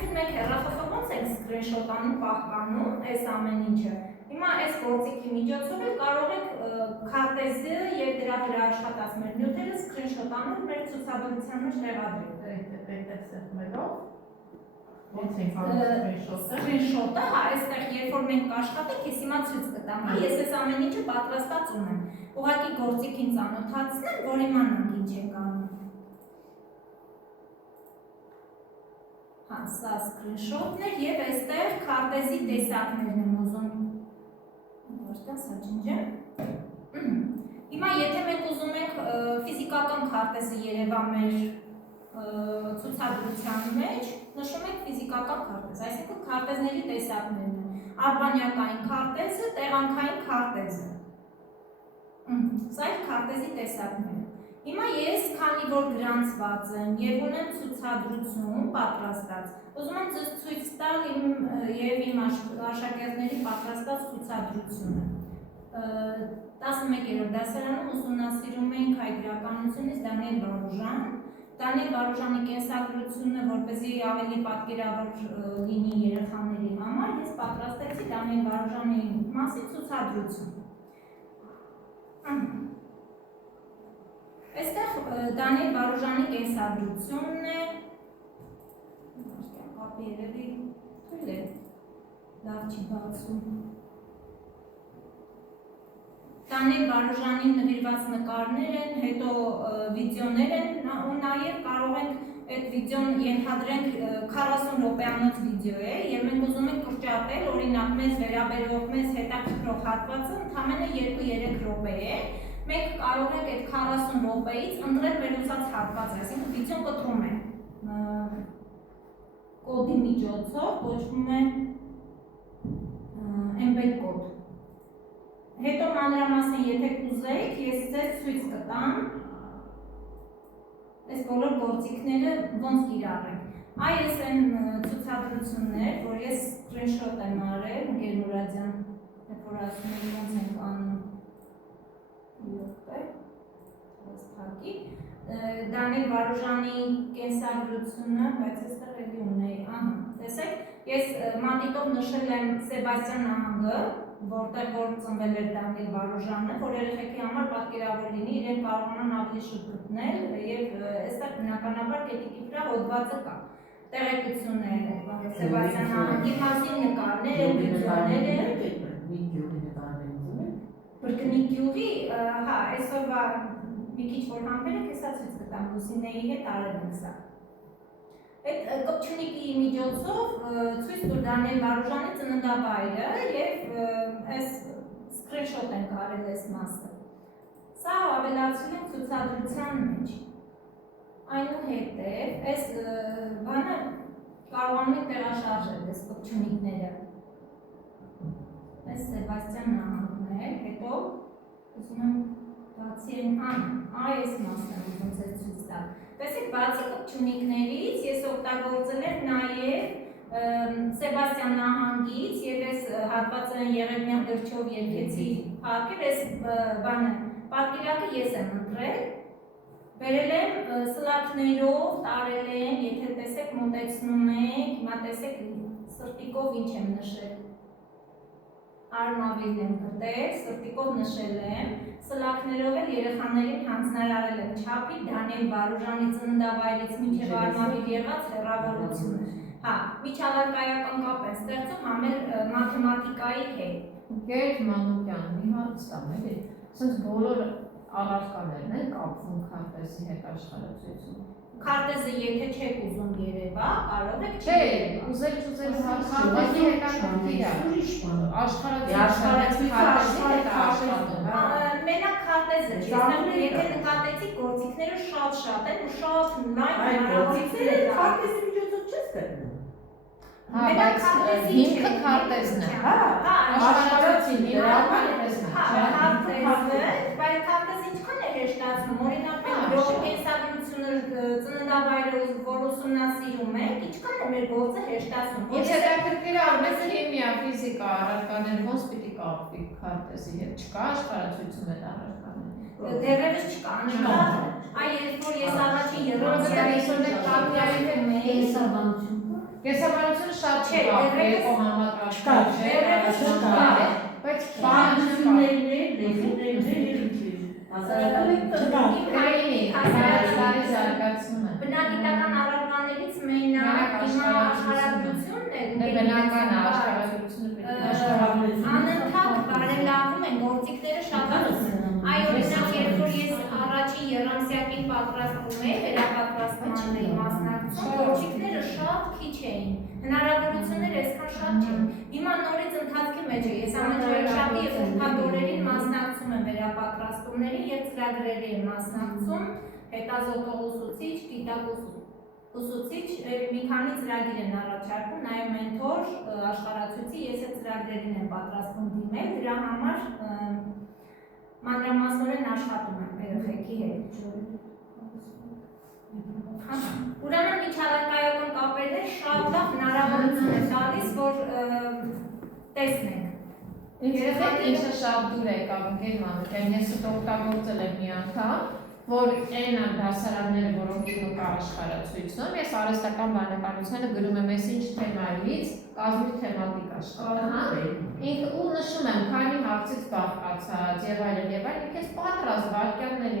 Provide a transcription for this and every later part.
Այսինքն մենք հեռախոսով ոնց ենք screenshot անում, պահպանում այս ամեն ինչը։ Հիմա այս գործիքի միջոցով էլ կարող ենք քարտեզը եւ դրա վրա աշխատած մեր նյութերը screenshot անել մեր ցուցադրության մեջ տեղադրել։ Ոնց ենք անում screenshot-ը, հա, այստեղ երբ որ մենք կաշխատենք, ես հիմա ցույց կտամ, հա, ես այս ամեն ինչը պատրաստած ունեմ։ Ուղղակի գործիքին ծանոթացնեմ, որ իմանանք ինչ ենք անում։ Հա, սա screenshot-ն է եւ այստեղ քարտեզի տեսակներն եմ ուզում։ Որտե՞ղ սա ջնջը։ Հիմա եթե մենք ուզում ենք ֆիզիկական քարտեզը երևա մեր ցուցադրության մեջ, նշում ենք ֆիզիկական քարտեզ, այսինքն քարտեզների տեսակներն են։ Արբանյակային քարտեզը, տեղանքային քարտեզը։ Սա է քարտեզի տեսակները։ Հիմա ես, քանի որ գրանցված եմ եւ ունեմ ցուցադրություն պատրաստած, ուզում եմ ձեզ ցույց տալ իմ եւ իմ աշակերտների պատրաստած ցուցադրությունը։ 11-րդ դասարանում ուսումնասիրում ենք հայ գրականությունից Դանիել Վարուժան։ Դանիել Վարուժանի կենսագրությունը, որպեսզի ավելի պատկերավոր լինի երեխաների համար, ես պատրաստեցի Դանիել Վարուժանի մասին ցուցադրություն։ Այստեղ Դանիել Վարուժանի կենսագրությունն է, կապի երևի թույլ է, լավ չի բացում։ Դանիել Վարուժանին նվիրված նկարներ են, հետո վիդեոներ են ու նաև կարող ենք այդ վիդեոն ենթադրենք 40 րոպեանոց վիդեո է եւ մենք ուզում ենք կրճատել, օրինակ մեզ վերաբերող մեզ հետաքրքրող հատվածը ընդամենը 2-3 րոպե է։ Մենք կարող ենք այդ 40 րոպեից ընտրել մեր ուզած հատվածը, այսինքն վիդեոն կտրում է կոդի միջոցով, կոչվում է embed կոդ։ Հետո մանրամասն եթե կուզեիք, ես ձեզ ցույց կտամ այս բոլոր գործիքները ոնց կիրառենք։ Այս են ցուցադրություններ, որ ես screenshot եմ արել, Գեր Մուրադյան, երբ որ ասում եմ ոնց ենք անում։ Ոստակի Դանիել Վարուժանի կենսագրությունը, բայց այստեղ էլի ունեի, ահա, տեսեք, ես մատիտով նշել եմ Սեբաստիան նահանգը, որտեղ որ ծնվել էր Դանիել Վարուժանը, որ երեխեքի համար պատկերավոր լինի, իրենք կարողանան ավելի շուտ գտնել եւ այստեղ բնականաբար գետիկի վրա հոդվածը կա։ Տեղեկություններ Սեբաստիան նահանգի մասին նկարներ են, վիդեոներ են։ Բրկնի գյուղի, հա, այսօրվա մի քիչ որ համբեր եք, հեսա ցույց կտամ Լուսինեի հետ արել ենք սա։ Այդ կպչունիկի միջոցով ցույց տուր Դանիել Վարուժանի ծննդավայրը եւ այս screenshot ենք արել այս մասը։ Սա ավելացրել ենք ցուցադրության մեջ։ Այնուհետև այս բանը կարողանում ենք տեղաշարժել այս կպչունիկները։ Այս Սեբաստիան նահանգն է, հետո ուզում եմ բացի այս մասն եմ ուզում ձեզ ցույց տալ։ Տեսեք, բացի կպչունիկներից ես օգտագործել եմ նաև Սեբաստիան նահանգից եւ այս հատվածը Եղևնյա գրչով երկեցի փակել, այս բանը պատկերակը ես եմ ընտրել, բերել եմ սլակներով, տարել եմ, եթե տեսեք մոտեցնում եք, հիմա տեսեք սրտիկով ինչ եմ նշել։ Արմավիլ եմ գտել, սրտիկով նշել եմ, սլակներով էլ երեխաներին հանձնարարել եմ չափի Դանիել Վարուժանի ծննդավայրից մինչև արմավիլ եղած հեռավորությունը։ Հա, միջավայրական կապ են ստեղծում համել մաթեմատիկայի հետ։ Գեր Մանուկյան, մի հարց տամ էլի, ասենց բոլոր առարկաներն են կապվում քարտեզի հետ աշխարհացույցում։ Քարտեզը եթե չեք ուզում երևա, կարող եք չերևա։ Ուզել քարտեզի հետաքրքիր է։ Աշխարհացույցը մենակ քարտեզը չէ, եթե նկատեցիք գործիքները շատ են ու շատ լայն գործիքները քարտեզի միջոցով չես գտնում։ Հա, բայց հիմքը քարտեզն է։ Հա, աշխարհացույցի քարտեզն է։ Բայց քարտեզը ինչքան է հեշտացնում, օրինակ մենք կենսագրությունը ծննդավայրը որ ուսումնասիրում ենք, ինչքան է մեր գործը հեշտացնում։ Ինչ հետաքրքիր է, արվես քիմիա, ֆիզիկա առարկաներ ոնց պիտի կապվի քարտեզի հետ, չկա աշխարհացույցում այդ առարկաները։ Դեռևս չկա, այ երբ որ ես առաջին երրորդ կենսաբանություն Կեսավարությունը շատ Չէ, չի բաղ, դեռևս- երկու համակարգ չէ, դեռևս առաջնա չկա։ բայց Բանություններն, լեզուներն Կայինի, տարի զարգացնում է։ Բնագիտական առարկաներից մենակ հիմա աշխարհագրությունն է, Բնական աշխարհագրությունը անընդհատ բարելավում են գործիքները շատանում։ Այ օրինակ, երբ որ ես առաջին եռամսյակին պատրաստում էի, վերապատրաստման էի մասնակցում, գործիքները շատ քիչ էին։ Հնարավորությունները այսքան շատ չեն։ Հիմա նորից ընթացքի մեջ է, ես ամենաերշատի եւ ուրբաթօրերին մասնակցում եմ վերապատրաստումների եւ ծրագրերի եմ մասնակցում, հետազոտող ուսուցիչ, գիտակ ուսուցիչ, մի քանի ծրագիր են առաջարկում, նաեւ մենթոր, աշխարհացույցի, ես այդ ծրագրերին եմ պատրաստվում դիմել, դրա համար մանրամասնորեն աշխատում եմ երեխեքի հետ։ Ուրեմն միջավայրկայական կապերն շատ լավ հնարավորություն է տալիս, որ տեսնենք։ Երեխեք ինչը շատ դուր եկավ ընկերման, ես ուտ օգտագործել եմ մի անգամ, որ այն դասարանները, որոնք ինուկա աշխարհացույցում, ես արհեստական բանականությանը գրում եմ ես ինչ թեմայից, կազմի թեմատիկ աշխատանք, ինքը ու նշում եմ քանի հարցից բաղկացած եւ այլն, ինքս պատրաստ վարքյանների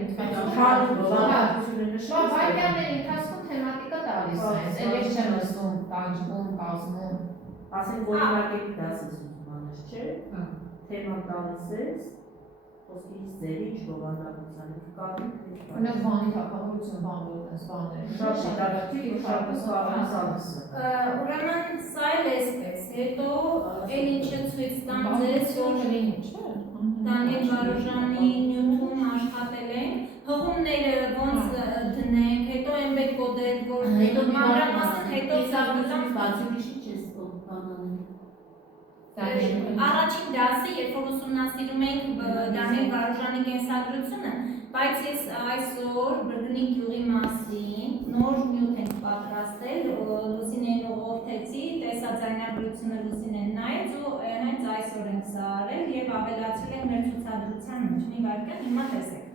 ընթացքում թեմատիկա տալիս է, ես չեմ ասում, տանջվում, կազմում, ասենք օրինակի դասս ուսմանես, չէ, թեմա տալիս ես, խոսքից ձերի ինչ բովանդակության եք կարգում, Ունեք բանի թակավորություն բանվոտ ես բաներ, շատ շետարակտիվ ու շատ սպաղանսալսը։ Ուրեմն սա էլ էսպես, հետո էլ ինչը ցույց տամ ձեզ, որ Դանիել Վարուժանի նյութում աշխատել ենք, հղումները ոնց դնենք, հետո embed կոդել, որ մանրամասն հետո զարգացան Առաջին դասը, երբ որ ուսումնասիրում ենք Դանիել Վարուժանի կենսագրությունը, բայց ես այսօր Բրգնիկ գյուղի մասին նոր նյութ ենք պատրաստել, Լուսինեն ուղղորդեցի, տեսաձայնագրությունը Լուսինեն նայեց ու հենց այսօր ենք սա արել եւ ավելացրել ենք մեր ցուցադրության մեջ, մի վայրկյան, հիմա տեսեք։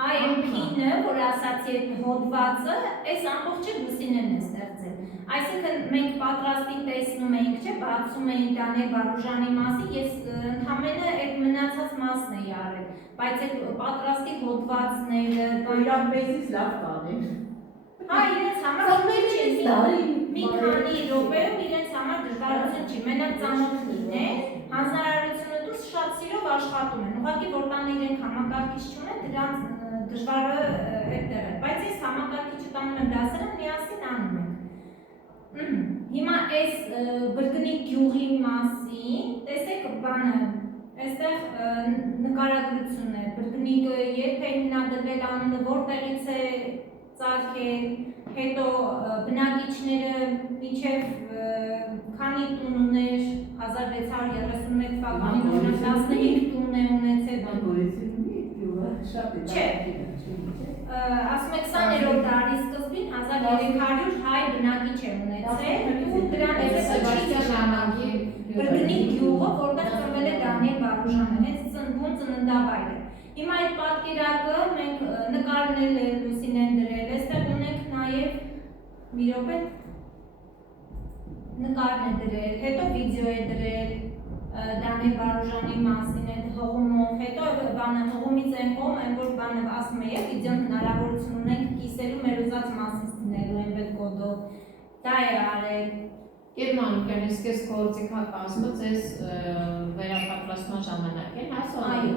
Այ MP-ը, որ ասացի այդ հոդվածը, այս ամբողջը Լուսինեն է ստեղծել։ Այսինքն մենք պատրաստի տեսնում էինք, չէ, բացում էինք Դանիել Վարուժանի մասին, ես ընդամենը այդ մնացած մասն էի արել, բայց այդ պատրաստի հոդվածները, իրապես լավ կանեն։ Այ իրենց համար մի քանի րոպեում իրենց համար դժվարություն չի, մենակ ծանոթ լինեն, հանձնարարությունը դուրս շատ սիրով աշխատում են, ուղղակի որ տանը իրենք համակարգիչ չունեն, դրանց դժվարը այդտեղ է, բայց ես համակարգիչը տանում եմ դասարան, միասին անում ենք։ Հիմա այս Բրգնիկ գյուղի մասին, տեսեք բանը, այստեղ նկարագրությունն է, Բրգնիկը երբ է հիմնադրվել անունը, որտեղից է ծագել, հետո բնակիչները մինչև քանի տուն ուներ 1631 թվականին օրինակ 15 տուն է ունեցել։ Չէ, ասում եք 20-րդ դարի սկզբին 1300 հայ բնակիչ է ունեցել ու դրանից է ժամանակի Բրգնիկ գյուղը, որտեղ ծնվել է Դանիել Վարուժանը, հենց ծնվում ծննդավայրը։ Հիմա այդ պատկերակը մենք նկարնել է Լուսինեն դրել, այստեղ ունենք նաև մի րոպե նկարն է դրել, հետո վիդեո է դրել Դանիել Վարուժանի մասին այդ հղումով, հետո բանը հղումից են կողմ, այն որ բանը ասում է, վիդեոն հնարավորություն ունենք կիսելու մեր ուզած մասից դնելու embed կոդով, դա է արել։ Գերմանիկյան իսկ ես գործիքա կազմած ես վերապատրաստման ժամանակ են, Այո,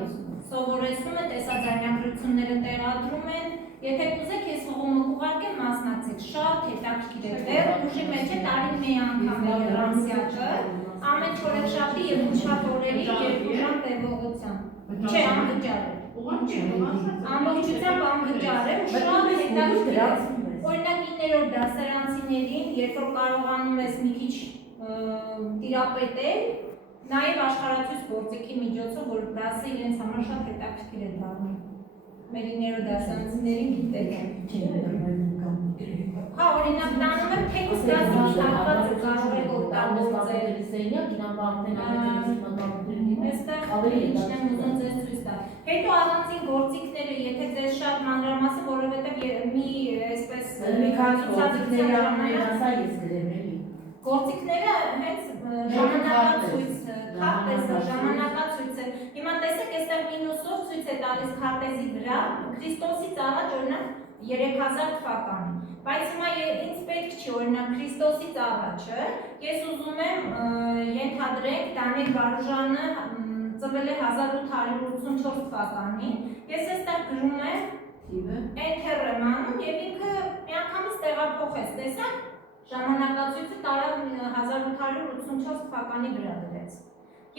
սովորեցնում է, տեսաձայնագրությունները տեղադրում են, եթե կուզեք ես հղումը կուղարկեմ մասնակցեք, շատ հետաքրքիր է, դեռ ուժի մեջ է տարին մի անգամ է եռամսյակը, ամեն չորեքշաբթի եւ ուրբաթօրերի 2 ժամ տևողությամբ, չէ, անվճար է, ամբողջությամբ անվճար է, ու շատ հետաքրքիր է, օրինակ 9-րդ դասարանցիներին, երբ որ կարողանում ես մի քիչ տիրապետել, նաև աշխարհացույց գործիքի միջոցով, որ դասը իրենց համար շատ հետաքրքիր է դառնում։ Մեր 9-րդ դասարանցիներին գիտեք։ Հա, օրինակ տանում եմ թեկուզ դասի մի հատվածը կարող եք օգտագործել։ Այստեղ ինչն եմ ուզում ձեզ ցույց տալ։ Հետո առանձին գործիքները, եթե ձեզ շատ մանրամասն, որովհետև մի այսպես մի քանի գործիքների անուններ ասա ես գրեմ էլի։ Գործիքները հենց ժամանակացույցը, քարտեզը, ժամանակացույցը։ Հիմա տեսեք, այստեղ մինուսով ցույց է տալիս քարտեզի վրա Քրիստոսից առաջ օրինակ 3000 թվականին։ Բայց հիմա ինձ պետք չի օրինակ Քրիստոսից առաջը, ես ուզում եմ ենթադրենք Դանիել Վարուժանը ծնվել է 1884 թվականին, ես այստեղ գրում եմ Enter եմ անում եւ ինքը միանգամից տեղափոխեց, տեսակ ժամանակացույցը տարավ 1884 թվականի վրա դրեց։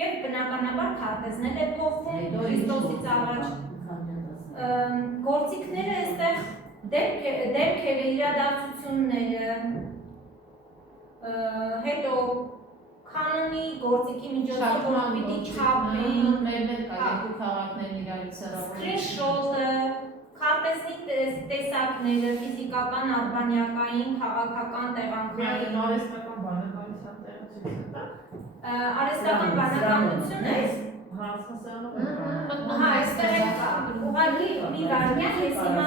Եվ բնականաբար քարտեզն է փոխվում Քրիստոսից առաջ։ Գործիքները այստեղ դեպքերը, իրադարձությունները, հետո կանոնի գործիքի միջոցով պիտի չափեն, սկրինշոտը, քարտեզի տեսակները, ֆիզիկական, արբանյակային, քաղաքական, տեղանքային, արհեստական բանականությունը Հա, այստեղ է կա, ուղղակի մի վարքյան, ես հիմա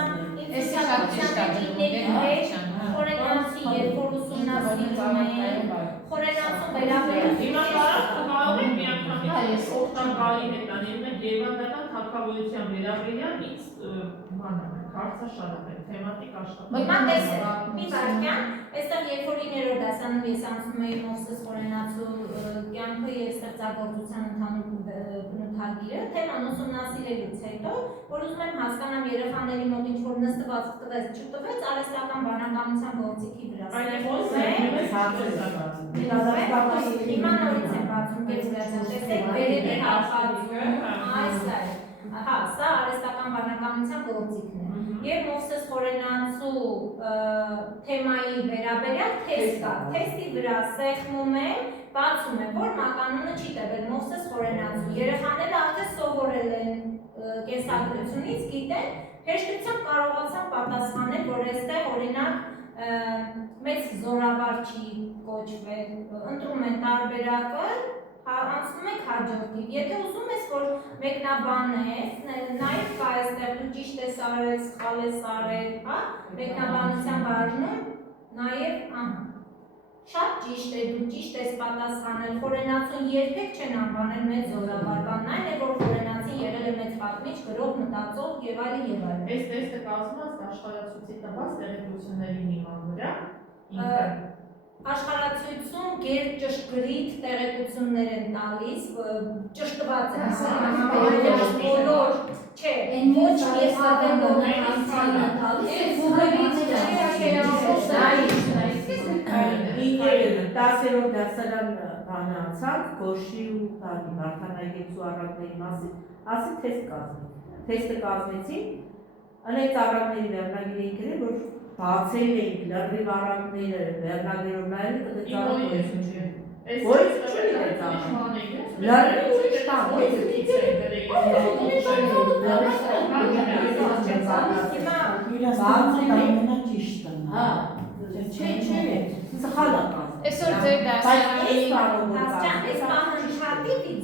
խորենացի, երբ որ ուսումնասիրում են, խորենացում վերաբերում Հիմա կարող եք միանգամից օգտակարի հետ անել մենք Երևանական թագավորության վերաբերյալ X հարցաշարեր, թեմատիկ աշխատանք։ Հիմա տեսեք, մի վարքյան, այստեղ երբ որ 9-րդ դասանում ես անցնում էի Մովսես խորենացու կյանքը եւ ստեղծագործության ընդհանուր բնութագիրը, թեման ուսումնասիրելուց հետո, որ ուզում եմ հասկանամ երեխաների մոտ ինչ-որ նստված տվեց, չտվեց, արհեստական բանականության գործիքի վրա։ Հիմա նորից եմ բացում, տեսեք, վերևի հատվածում, այս է, հա, սա արհեստական բանականության գործիքն է։ Եվ Մովսես խորենացու թեմայի վերաբերյալ թեստ կա, թեստի վրա սեղմում եմ, բացում եմ, որ մականունը չի տվել Մովսես խորենացու, երեխաները արդեն սովորել են կենսագրությունից, գիտեն, հեշտությամբ կարողացան պատասխանել, որ այստեղ օրինակ մեծ զորավար չի կոչվել, ընտրում են տարբերակը, անցնում եք հաջորդին, եթե ուզում ես, որ մեկնաբանես, նաև կա այստեղ դու ճիշտ ես արել, սխալ ես արել, հա, մեկնաբանության բաժնում, նաև, շատ ճիշտ է, դու ճիշտ ես պատասխանել, խորենացուն երբեք չեն անվանել մեծ զորավար, բանն այն է, որ խորենացին եղել է մեծ պատմիչ, գրող, մտածող եւ այլն եւ այլն։ Այս տեստը կազմված աշխարհացույցի տված տեղեկությունների հիման վրա Աշխարհացույցում գերճշգրիտ տեղեկություններ են տալիս, ճշտված են, բոլոր, չէ, ոչ մի Տասերորդ դասարան բանացանք, Գոշի ու Վարդանայգեցու առակների մասին, ասի թեստ կազմեցին, անեց առակների վերնագիր էին գրել, որ բացել էինք լրիվ առակները, վերնագրերով նայել, կտե ծառան Այսօր ձեր դասարանի այս պահանջատի